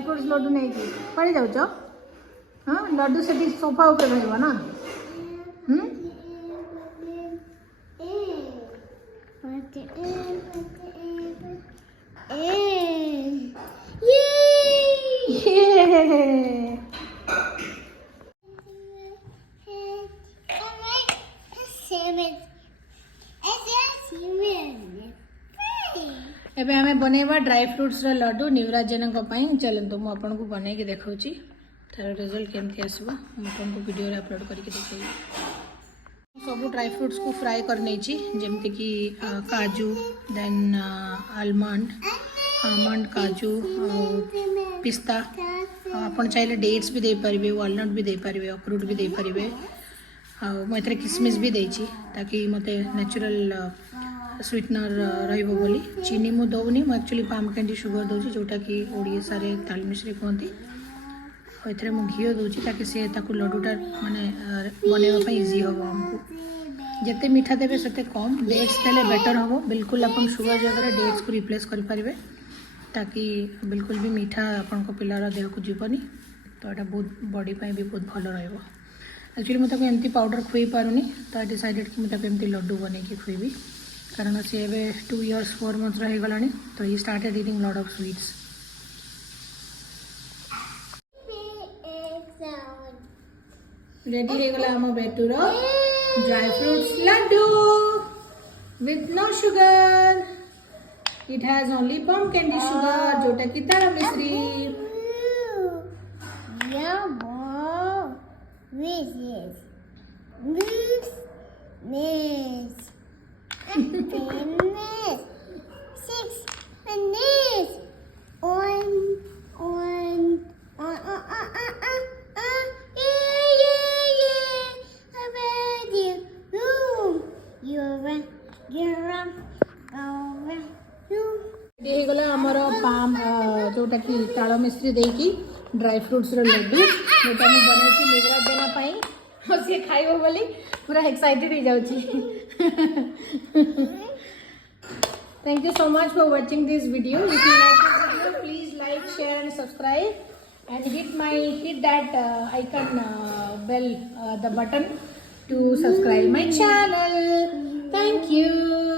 Dry fruits Laddu नहीं कि पड़े जाऊ हाँ लड्डू से सोफा ऊपर रहा ना एबे हमें बनेबा ड्राई फ्रूट्स रो लड्डू निवराज जनक पई चलंतु मु आपन को बनै के देखाउची तार रिजल्ट केमती आसबा मु आपन को वीडियो रे अपलोड करके देखाई सब ड्राई फ्रूट्स को फ्राई कर नै छी जेमति कि काजू देन आलमंड काजू पिस्ता आपन चाहिले डेट्स भी दे परिबे वालनट भी दे परिबे अखरोट भी दे परिबे मु एथरे किसमिस भी देछि ताकि मते नेचुरल स्वीटनर रहिबो बोली चीनी मु दौनी मु एक्चुअली पाम कैंडी शुगर दूची जोटा कि ओडिशा रे तालमिस रे कहती एथरे मु घी दूची ताकि से ताकू लड्डूटा माने बनेबा पई इजी हो हमको जते मीठा देबे सेते कम डेट्स देले बेटर हो बिल्कुल अपन शुगर जगह डेट्स को रिप्लेस कर परिबे ताकि बिल्कुल भी मीठा अपन को पिलार देह को जीवनी तो एटा बहुत बॉडी पई भी बहुत भलो रहइबो एक्चुअली मु ताको एमती पाउडर खुई पारुनी तो डिसाइडेड कि मु ताको एमती लड्डू बने के खुईबी कारण सी ए 2 years 4 months रही गलानी तो ही started eating lot of sweets ready हो गला हम बेटूर dry fruits laddoo with no sugar it has only palm candy sugar जोटा कि तारा मिश्री पाम जोटा कि ताल मिश्री देकी ड्राई फ्रूट्स रो लड्डू जोटा मैं बनैछि निवराज देना पाई और से खाइबो बोली पूरा एक्साइटेड हो जाउछि Thank you so much for watching this video. If you like this video, please like, share and subscribe and hit that icon bell the button to subscribe my channel. Thank you.